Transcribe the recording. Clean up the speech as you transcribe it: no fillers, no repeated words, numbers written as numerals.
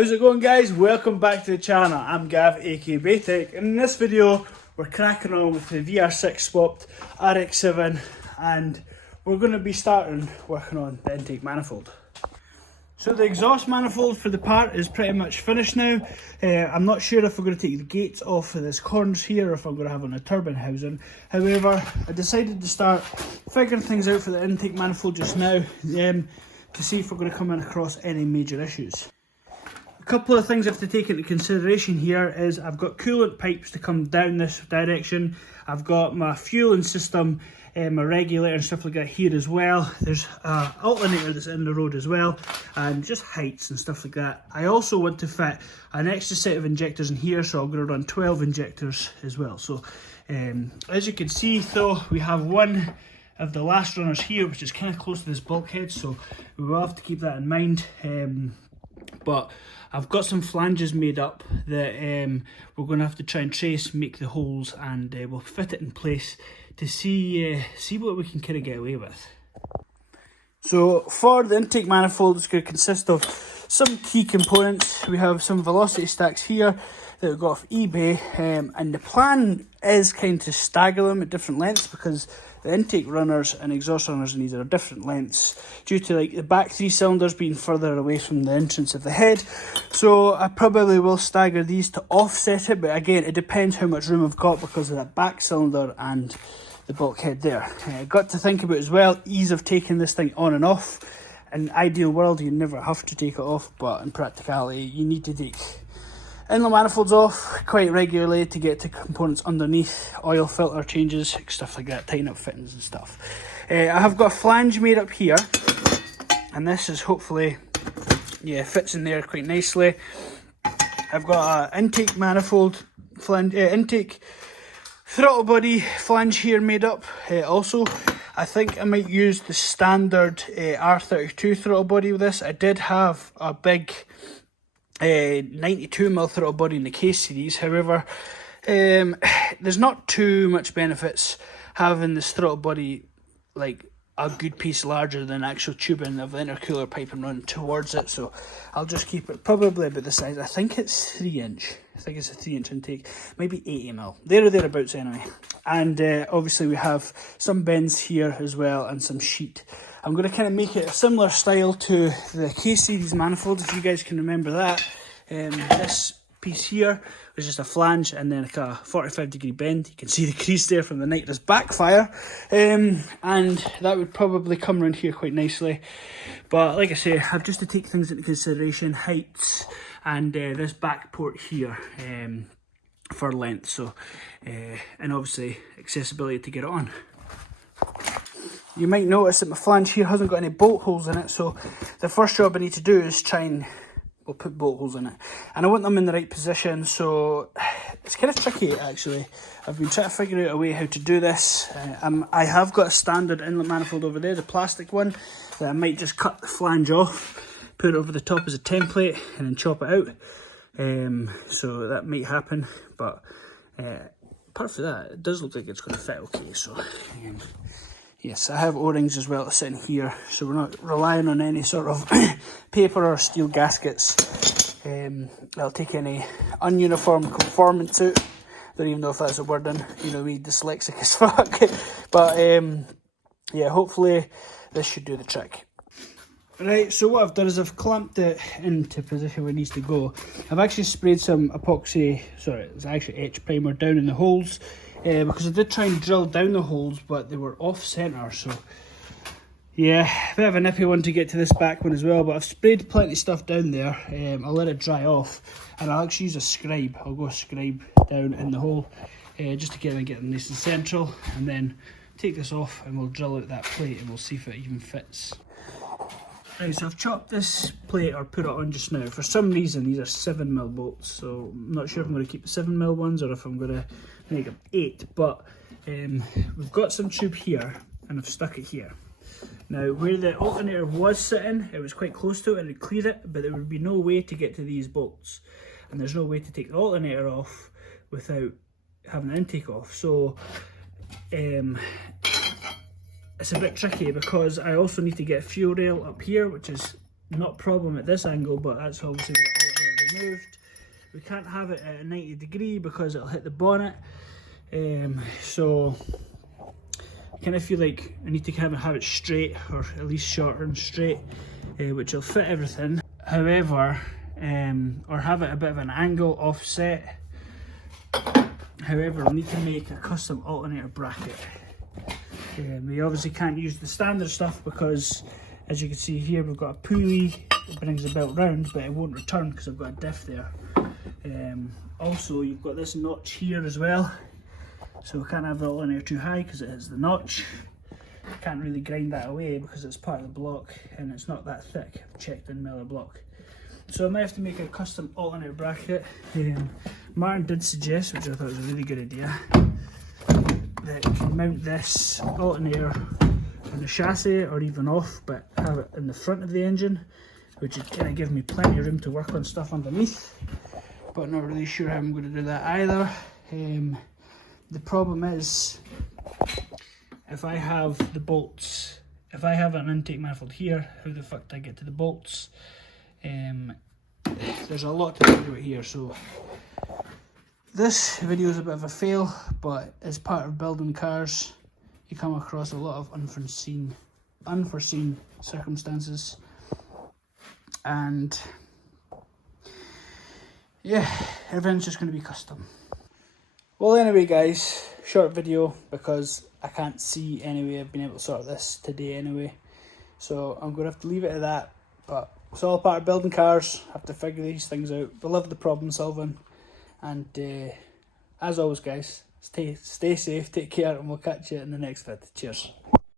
How's it going, guys? Welcome back to the channel. I'm Gav, aka BEYTEK, and in this video we're cracking on with the VR6 swapped RX7 and we're going to be starting working on the intake manifold. So the exhaust manifold for the part is pretty much finished now. I'm not sure if we're going to take the gates off of this corners here or if I'm going to have on a turbine housing. However, I decided to start figuring things out for the intake manifold just now to see if we're going to come in across any major issues. A couple of things I have to take into consideration here is I've got coolant pipes to come down this direction. I've got my fueling system, my regulator and stuff like that here as well. There's an alternator that's in the road as well, and just heights and stuff like that. I also want to fit an extra set of injectors in here, so I'm going to run 12 injectors as well. So as you can see though, we have one of the last runners here which is kind of close to this bulkhead, so we will have to keep that in mind. But I've got some flanges made up that we're going to have to try and trace, make the holes, and we'll fit it in place to see what we can kind of get away with. So for the intake manifold, it's going to consist of some key components. We have some velocity stacks here that we got off eBay, and the plan is kind of stagger them at different lengths because the intake runners and exhaust runners in these are different lengths due to like the back three cylinders being further away from the entrance of the head. So I probably will stagger these to offset it, but again it depends how much room I've got because of that back cylinder and the bulkhead there. Got to think about as well ease of taking this thing on and off. In an ideal world you never have to take it off, but in practicality you need to take inlet manifolds off quite regularly to get to components underneath, oil filter changes, stuff like that, tighten up fittings and stuff. I have got a flange made up here, and this is hopefully, yeah, fits in there quite nicely. I've got an intake manifold, flange, intake throttle body flange here made up also. I think I might use the standard R32 throttle body with this. I did have a big 92mm throttle body in the case series. However, there's not too much benefits having this throttle body like a good piece larger than actual tubing of the intercooler pipe and run towards it, so I'll just keep it probably about the size. I think it's 3-inch. I think it's a 3-inch intake, maybe 80mm, there or thereabouts anyway. And obviously we have some bends here as well and some sheet. I'm going to kind of make it a similar style to the K-Series manifold, if you guys can remember that. This piece here was just a flange and then like a 45-degree bend. You can see the crease there from the nitrous backfire. And that would probably come around here quite nicely. But like I say, I have just to take things into consideration, heights and this back port here for length. So, and obviously accessibility to get it on. You might notice that my flange here hasn't got any bolt holes in it, so the first job I need to do is try and put bolt holes in it. And I want them in the right position, so it's kind of tricky actually. I've been trying to figure out a way how to do this. I have got a standard inlet manifold over there, the plastic one, that I might just cut the flange off, put it over the top as a template and then chop it out. So that might happen, but apart from that, it does look like it's going to fit okay. So yes, I have O-rings as well to sit in here, so we're not relying on any sort of paper or steel gaskets. That'll take any ununiform conformance out. Don't even know if that's a word in, you know me, dyslexic as fuck. But yeah, hopefully this should do the trick. Right, so what I've done is I've clamped it into position where it needs to go. I've actually sprayed some epoxy, sorry, it's actually etch primer down in the holes. Because I did try and drill down the holes, but they were off centre, so yeah, a bit of a nippy one to get to this back one as well. But I've sprayed plenty of stuff down there. I'll let it dry off, and I'll actually use a scribe. I'll go a scribe down in the hole just to get them nice and central, and then take this off and we'll drill out that plate and we'll see if it even fits. Right, so I've chopped this plate or put it on just now. For some reason these are 7mm bolts, so I'm not sure if I'm going to keep the 7mm ones or if I'm going to make them 8, but we've got some tube here and I've stuck it here. Now where the alternator was sitting, it was quite close to it and it cleared it, but there would be no way to get to these bolts, and there's no way to take the alternator off without having the intake off. So it's a bit tricky because I also need to get a fuel rail up here, which is not a problem at this angle, but that's obviously where the alternator removed. We can't have it at a 90 degree because it'll hit the bonnet. So I kind of feel like I need to kind of have it straight, or at least shorter and straight, which will fit everything. However, or have it a bit of an angle offset. However, I'll need to make a custom alternator bracket. We obviously can't use the standard stuff because, as you can see here, we've got a pulley that brings the belt round, but it won't return because I've got a diff there. Also, you've got this notch here as well, so we can't have the alternator too high because it hits the notch. Can't really grind that away because it's part of the block and it's not that thick. I've checked in Miller block. So I might have to make a custom alternator bracket. Martin did suggest, which I thought was a really good idea, that you can mount this alternator on the chassis or even off, but have it in the front of the engine, which would kind of give me plenty of room to work on stuff underneath. But not really sure how I'm going to do that either. The problem is, if I have the bolts, if I have an intake manifold here, how the fuck do I get to the bolts? There's a lot to think about here, so this video is a bit of a fail, but as part of building cars, you come across a lot of unforeseen circumstances, and yeah, everything's just going to be custom. Well, anyway guys, short video because I can't see any way of being able to sort this today anyway, so I'm going to have to leave it at that. But it's all part of building cars, have to figure these things out. We love the problem solving, and as always guys, stay safe, take care, and we'll catch you in the next vid. Cheers.